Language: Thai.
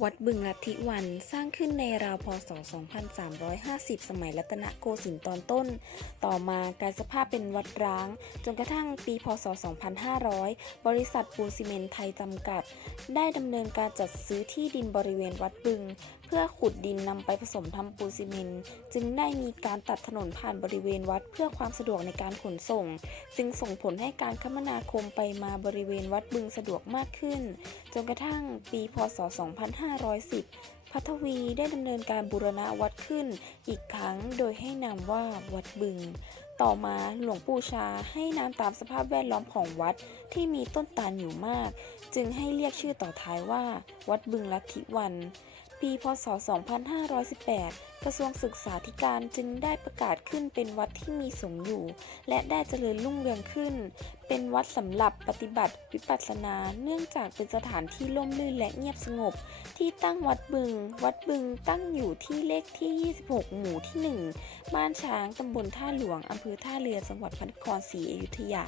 วัดบึงลัทธิวันสร้างขึ้นในราวพศ 2350 สมัยรัตนโกสินทร์ตอนต้น ต่อมากลายสภาพเป็นวัดร้าง จนกระทั่งปีพศ 2500 บริษัทปูนซีเมนต์ไทยจำกัด ได้ดำเนินการจัดซื้อที่ดินบริเวณวัดบึง พื่อขุดดินนำไปผสมทำปูนซีเมนต์จึงได้มีการตัดถนนผ่านบริเวณวัดเพื่อความสะดวกในการขนส่ง จึงส่งผลให้การคมนาคมไปมาบริเวณวัดบึงสะดวกมากขึ้น จนกระทั่งปีพศ 2510 พัทวีได้ดำเนินการบูรณะวัดขึ้น อีกครั้งโดยให้นามว่าวัดบึง ต่อมาหลวงปู่ชาให้นามตามสภาพแวดล้อมของวัดที่มีต้นตาลอยู่มาก จึงให้เรียกชื่อต่อท้ายว่า วัดบึงลัทธิวัน ปีพศ 2518 กระทรวงศึกษาธิการจึงได้ประกาศขึ้นเป็นวัดที่มีสงฆ์อยู่ และได้เจริญรุ่งเรืองขึ้น เป็นวัดสำหรับปฏิบัติวิปัสสนา เนื่องจากเป็นสถานที่ร่มรื่นและเงียบสงบ ที่ตั้งวัดบึง วัดบึงตั้งอยู่ที่เลขที่ 26 หมู่ที่ 1 บ้านช้างตำบลท่าหลวงอำเภอท่าเรือจังหวัดพระนครศรีอยุธยา